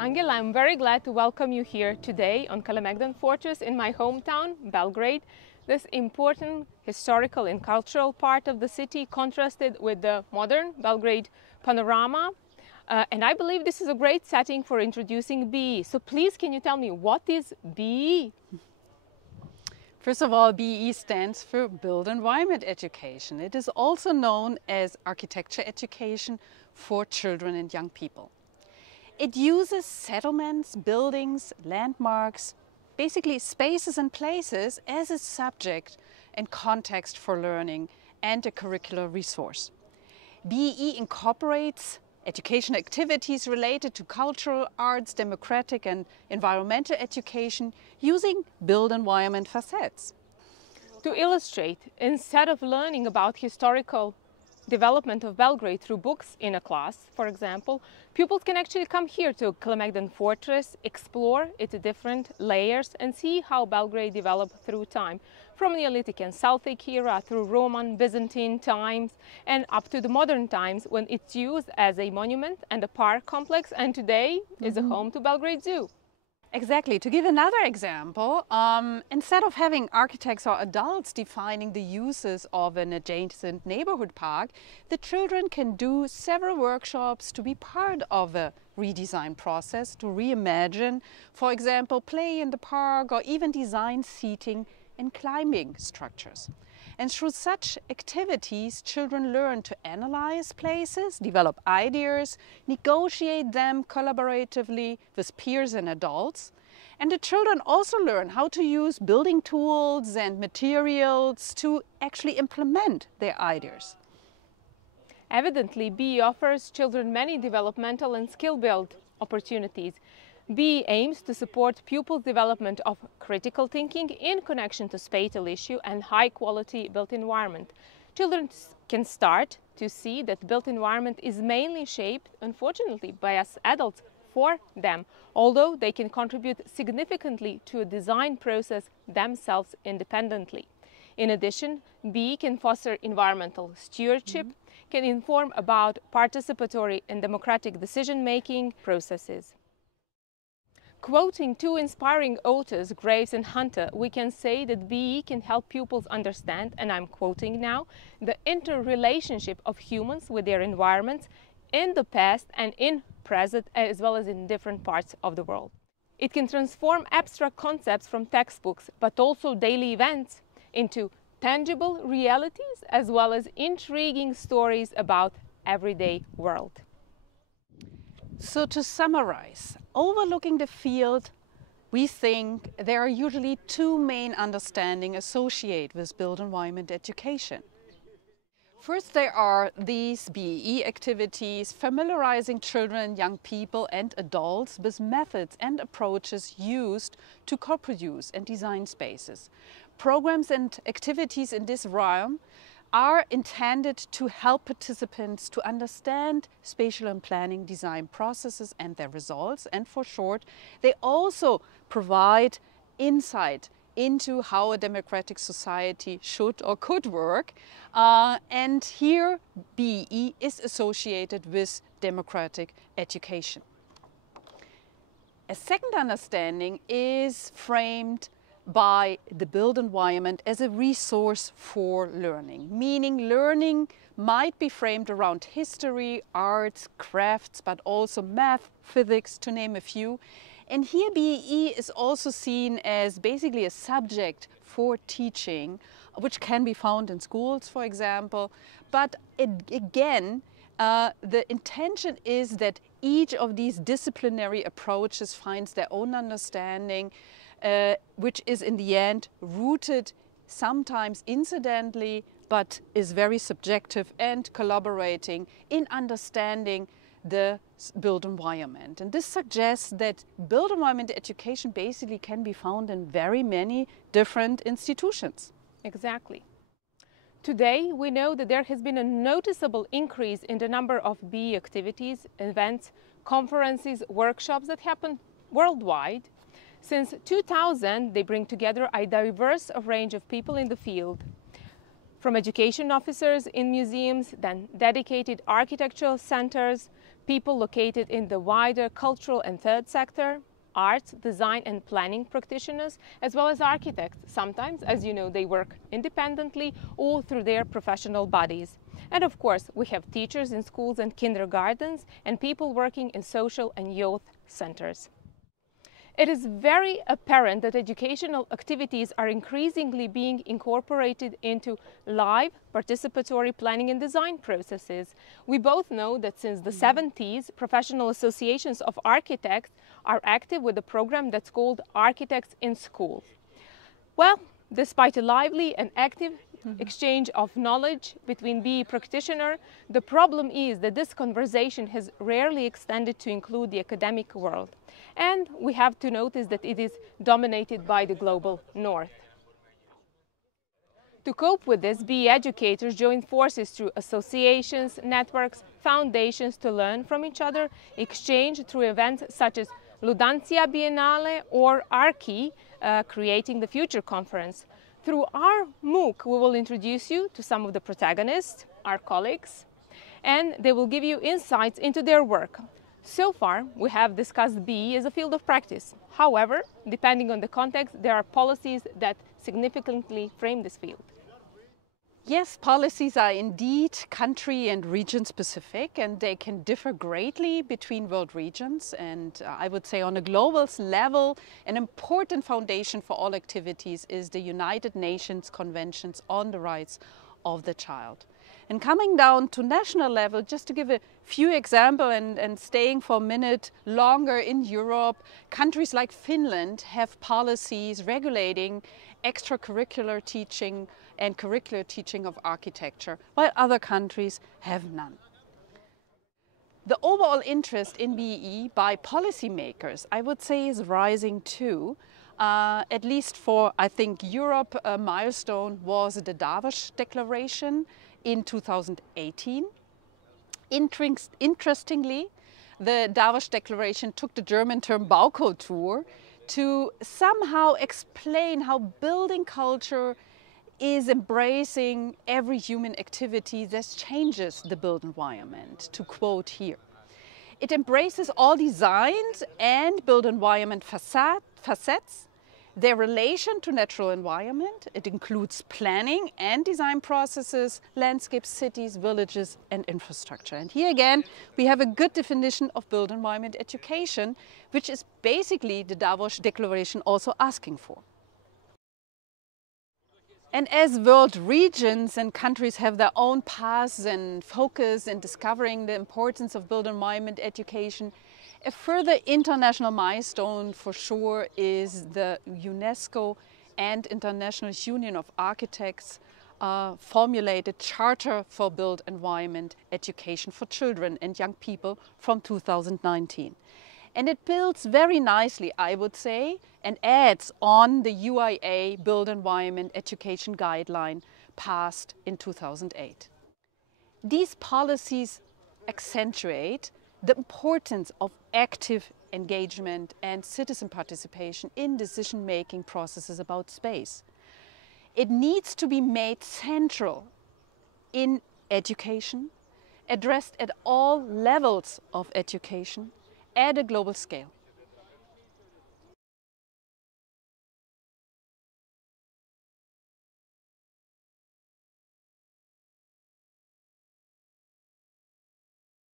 Angela, I'm very glad to welcome you here today on Kalemegdan Fortress in my hometown, Belgrade. This important historical and cultural part of the city contrasted with the modern Belgrade panorama. And I believe this is a great setting for introducing BE. So please, can you tell me, what is BE? First of all, BE stands for Built Environment Education. It is also known as Architecture Education for children and young people. It uses settlements, buildings, landmarks, basically spaces and places as a subject and context for learning and a curricular resource. BE incorporates education activities related to cultural, arts, democratic and environmental education using built environment facets. To illustrate, instead of learning about historical development of Belgrade through books in a class, for example, pupils can actually come here to Kalemegdan Fortress, explore its different layers and see how Belgrade developed through time, from Neolithic and Celtic era through Roman, Byzantine times and up to the modern times when it's used as a monument and a park complex, and today is a home to Belgrade Zoo. Exactly. To give another example, instead of having architects or adults defining the uses of an adjacent neighborhood park, the children can do several workshops to be part of a redesign process, to reimagine, for example, play in the park or even design seating and climbing structures. And through such activities, children learn to analyze places, develop ideas, negotiate them collaboratively with peers and adults. And the children also learn how to use building tools and materials to actually implement their ideas. Evidently, BE offers children many developmental and skill-build opportunities. BE aims to support pupils' development of critical thinking in connection to spatial issue and high-quality built environment. Children can start to see that built environment is mainly shaped, unfortunately, by us adults for them, although they can contribute significantly to a design process themselves independently. In addition, BE can foster environmental stewardship, can inform about participatory and democratic decision-making processes. Quoting two inspiring authors, Graves and Hunter, we can say that BE can help pupils understand, and I'm quoting now, the interrelationship of humans with their environments in the past and in present, as well as in different parts of the world. It can transform abstract concepts from textbooks, but also daily events, into tangible realities, as well as intriguing stories about everyday world. So to summarize, overlooking the field, we think there are usually two main understandings associated with built environment education. First, there are these BE activities familiarizing children and young people and adults with methods and approaches used to co-produce and design spaces. Programs and activities in this realm are intended to help participants to understand spatial and planning design processes and their results. And for short, they also provide insight into how a democratic society should or could work. And here BE is associated with democratic education. A second understanding is framed by the built environment as a resource for learning, meaning learning might be framed around history, arts, crafts, but also math, physics, to name a few. And here BE is also seen as basically a subject for teaching, which can be found in schools, for example. But again, the intention is that each of these disciplinary approaches finds their own understanding, which is in the end rooted sometimes incidentally, but is very subjective and collaborating in understanding the built environment. And this suggests that built environment education basically can be found in very many different institutions. Exactly. Today, we know that there has been a noticeable increase in the number of BE activities, events, conferences, workshops that happen worldwide. Since 2000, they bring together a diverse range of people in the field, from education officers in museums, then dedicated architectural centers, people located in the wider cultural and third sector, arts, design and planning practitioners, as well as architects. Sometimes, as you know, they work independently or through their professional bodies. And of course, we have teachers in schools and kindergartens and people working in social and youth centers. It is very apparent that educational activities are increasingly being incorporated into live participatory planning and design processes. We both know that since the 70s, professional associations of architects are active with a program that's called Architects in School. Well, despite a lively and active exchange of knowledge between BE practitioners, the problem is that this conversation has rarely extended to include the academic world. And we have to notice that it is dominated by the global north. To cope with this, BE educators join forces through associations, networks, foundations to learn from each other, exchange through events such as Ludantia Biennale or ARCI, Creating the Future Conference. Through our MOOC, we will introduce you to some of the protagonists, our colleagues, and they will give you insights into their work. So far, we have discussed BE as a field of practice. However, depending on the context, there are policies that significantly frame this field. Yes, policies are indeed country and region specific, and they can differ greatly between world regions. And I would say on a global level, an important foundation for all activities is the United Nations Conventions on the Rights of the Child. And coming down to national level, just to give a few examples and staying for a minute longer in Europe, countries like Finland have policies regulating extracurricular teaching and curricular teaching of architecture, while other countries have none. The overall interest in BE by policymakers, I would say, is rising too. At least for, I think, Europe, a milestone was the Davos Declaration in 2018. Interestingly, the Davos Declaration took the German term Baukultur to somehow explain how building culture is embracing every human activity that changes the built environment, to quote here. It embraces all designs and built environment facets, their relation to natural environment. It includes planning and design processes, landscapes, cities, villages and infrastructure. And here again, we have a good definition of built environment education, which is basically the Davos Declaration also asking for. And as world regions and countries have their own paths and focus in discovering the importance of built environment education, a further international milestone for sure is the UNESCO and International Union of Architects formulated Charter for Built Environment Education for Children and Young People from 2019. And it builds very nicely, I would say, and adds on the UIA Built Environment Education Guideline passed in 2008. These policies accentuate the importance of active engagement and citizen participation in decision-making processes about space. It needs to be made central in education, addressed at all levels of education, at a global scale.